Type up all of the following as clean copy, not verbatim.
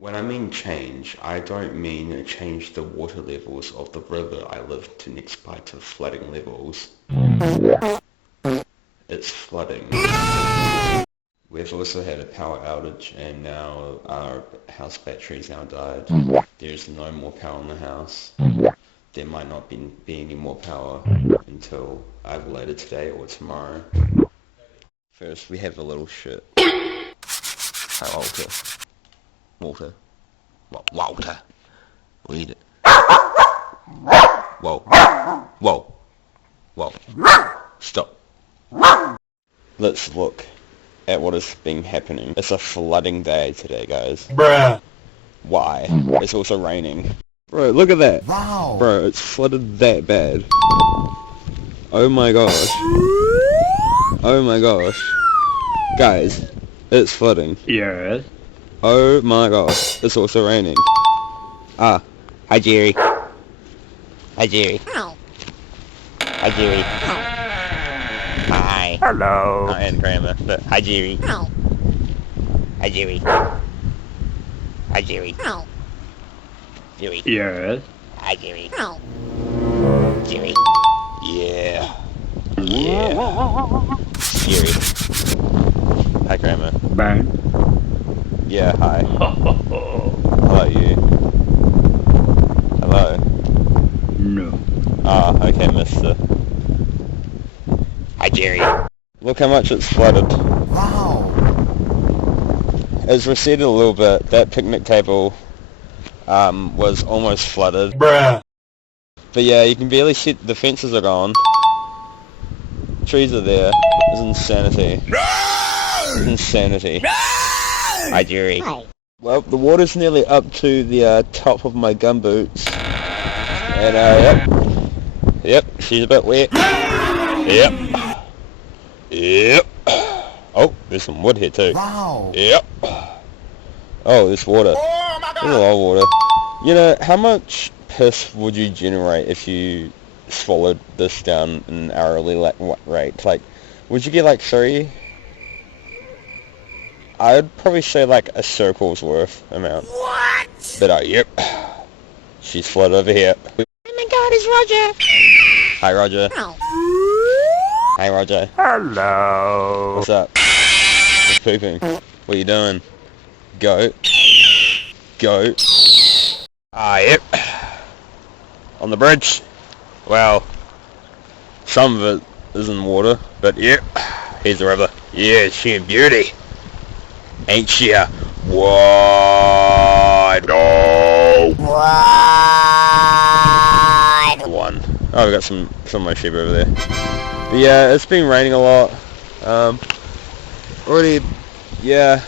When I mean change, I don't mean change the water levels of the river I live to next by to flooding levels. It's flooding. We've also had a power outage and now our house battery's now died. There's no more power in the house. There might not be any more power until either later today or tomorrow. First, we have a little shit. Hi, Walter. Walter. Walter. Read it. Whoa. Whoa. Whoa. Stop. Let's look at what has been happening. It's a flooding day today, guys. Bruh. Why? It's also raining. Bro, look at that. Wow. Bro, it's flooded that bad. Oh my gosh. Oh my gosh. Guys, it's flooding. Yes. Oh my gosh. It's also raining. Ah. Hi, Jerry. Hi, Jerry. Hi, Jerry. Hi. Hello. I am Grandma. But hi, Jerry. Hi, Jerry. Hi, Jerry. Jerry. Yes. Hi, Jerry. Jerry. Yeah. Yeah. Jerry. Hi, Grandma. Bang. Yeah, hi. Hello, you. Hello. No. Ah, okay, mister. Hi, Jerry. Look how much it's flooded. Wow. It's receded a little bit. That picnic table was almost flooded. Bruh. But yeah, you can barely see the fences are gone. Trees are there. It's insanity. It's insanity. Hi, Jerry. Hi. Well, the water's nearly up to the top of my gumboots. And yep, she's a bit wet. Yep. Yep. Oh, there's some wood here too. Wow. Yep. Oh, there's water. Oh my There's a lot of water. You know, how much piss would you generate if you swallowed this down an hourly rate? Like, would you get like 3? I'd probably say like a circle's worth amount. What? But yep. She's flooded over here. Oh my god, it's Roger. Hi, Roger. Hi, Roger. Hello. What's up? What's pooping? What are you doing? Goat. Goat. Yep. On the bridge. Well, some of it is in water, but yep. Here's the river. Yeah, she a beauty. Ain't she a wide one? Oh, we got some of my sheep over there. But yeah, it's been raining a lot. Already, yeah.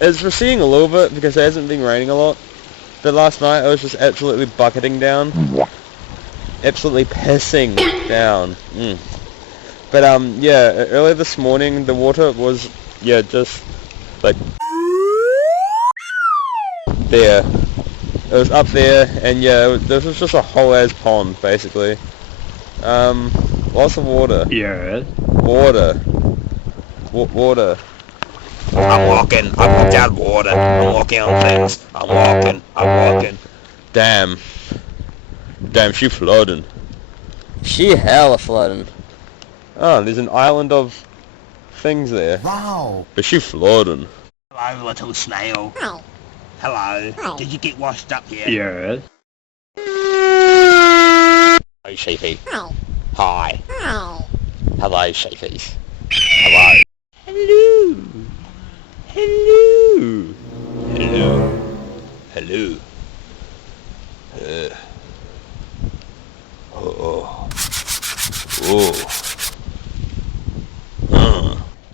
It's receding a little bit because it hasn't been raining a lot. But last night it was just absolutely bucketing down. Absolutely pissing down. But yeah, earlier this morning the water was, yeah, just like there. It was up there, and yeah, this was just a whole ass pond basically. Lots of water. Yes. Water. Water. I'm walking down water. I'm walking on things. I'm walking. Damn, she flooding. She hella flooding. Oh, there's an island of things there. Wow. But she flooding. Hello, little snail. Ow. Hello. Ow. Did you get washed up here? Yes. Hello, sheepy. Ow. Hi. Ow. Hello, sheepies. Hello. Hello. Hello.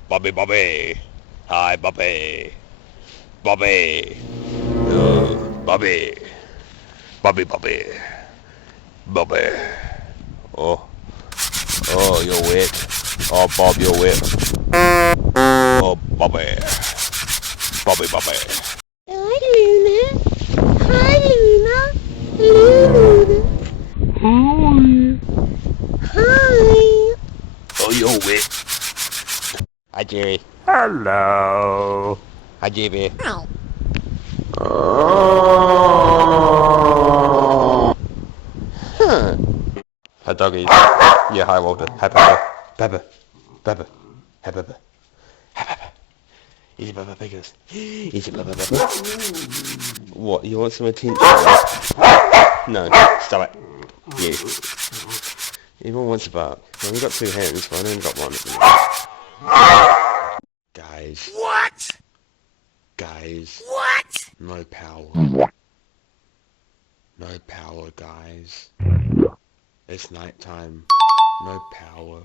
Bobby. Hi, Bobby. Bobby. Bobby. Oh, you're wet. Oh, Bob, you're wet. Oh, Bobby. Hi, Luna. Hi, Luna. Luna. Hi. Oh, you're wet. Hi, Jerry. Hello. Hi, JB. Ow. doggies. Yeah, hi Walter. Hi Pepper. Pepper. Pepper. Hi Pepper. Hi Pepper. Easy Pepper Pickers. Easy Pepper Pepper. What, you want some attention? No, stop it. You. Everyone wants a bark. I've only got 2 hands, but I only got 1 at the moment. Guys. What? Guys. What? No power. No power, guys. It's nighttime. No power.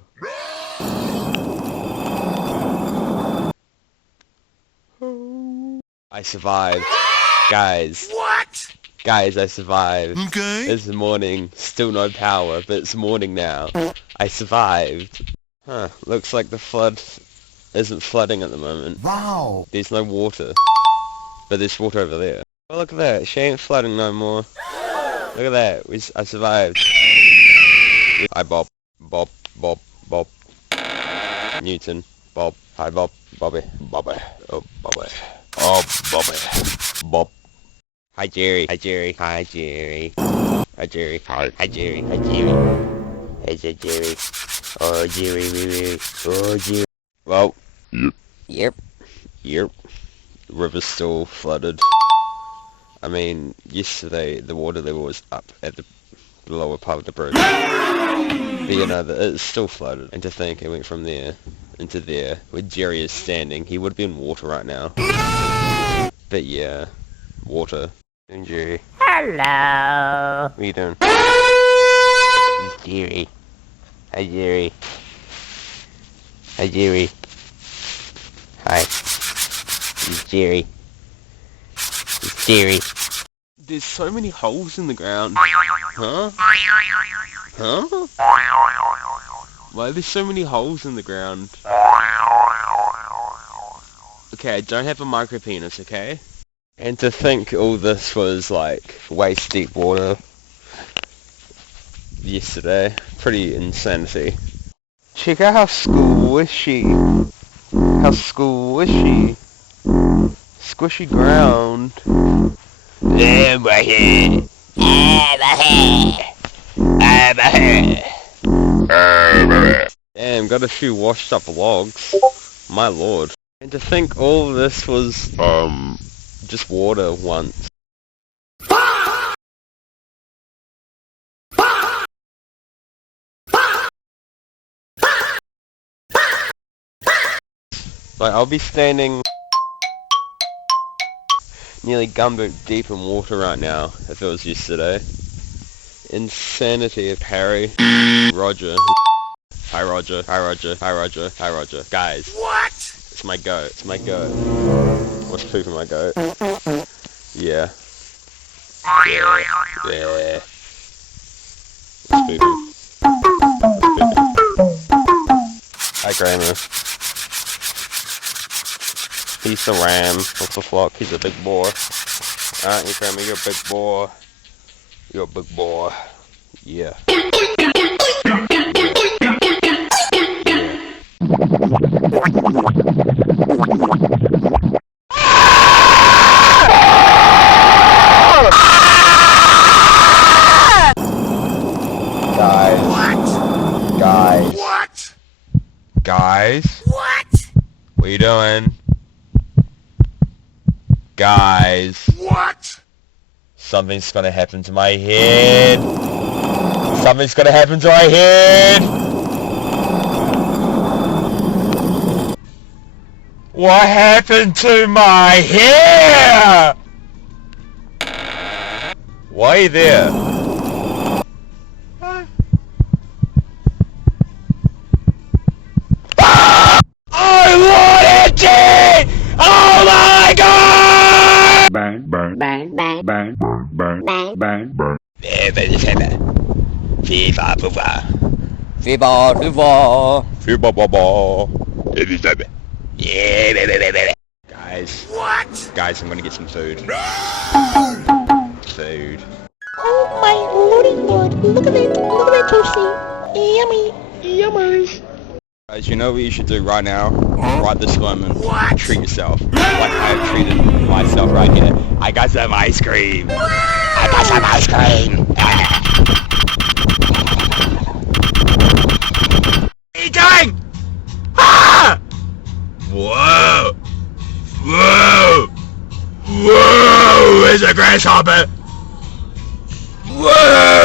I survived. Guys. What? Guys, I survived. Okay. It's the morning. Still no power, but it's morning now. I survived. Huh. Looks like the flood isn't flooding at the moment. Wow. There's no water. But there's water over there. Oh, look at that. She ain't flooding no more. Look at that. I survived. Hi, Bob. Bob. Bob. Bob. Newton. Bob. Hi, Bob. Bobby. Bobby. Oh, Bobby. Oh, Bobby. Bob. Hi, Jerry. Hi, Jerry. Hi, Jerry. Hi, Jerry. Hi. Hi, Jerry. Hi, Jerry. Hey, Jerry. Oh, Jerry. Oh, Jerry. Well. Yep. Yep. The river's still flooded. I mean, yesterday the water level was up at the lower part of the bridge. But you know, it's still flooded. And to think it went from there into there, where Jerry is standing, he would be in water right now. But yeah, water. And Jerry. Hello. What are you doing? It's Jerry. Hi, Jerry. Hi, Jerry. Hi. It's Jerry. It's Jerry. There's so many holes in the ground. Huh? Huh? Why are there so many holes in the ground? Okay, I don't have a micro penis, okay? And to think all this was like waist deep water yesterday. Pretty insanity. Check out how squishy. How squishy. Squishy ground. Damn, got a few washed up logs. My lord. And to think all this was, just water once. Like, I'll be standing nearly gumboot deep in water right now, if it was yesterday. Insanity of Harry, Roger. Hi Roger, hi Roger, hi Roger, hi Roger. Guys. What? It's my goat, it's my goat. What's pooping my goat? Yeah. Yeah. It's pooping. Hi Kramer. He's the ram of the flock, he's a big boy. Aren't you, Kramer? You're a big boy. You're a big boy. Yeah. Guys. What? Guys. What? Guys. What? What are you doing? Guys. What? Something's gonna happen to my head. Something's gonna happen to my head. What happened to my hair? Why are you there? I wanted it! Oh my god! Bang, bang, Bang, bang, bang, bang, bang. bang, bang. Viva Buva. Viva, viva. Viva Baba. Yeah, guys. What? Guys, I'm gonna get some food. Food. Oh my lordy lord. Look at it. Look at that toasty. Yummy. Yummers. Guys, you know what you should do right now? Right this moment. What? Treat yourself. Like I have treated myself right here. I got some ice cream. I got some ice cream. Whoa! Whoa! Whoa! It's a grasshopper! Whoa!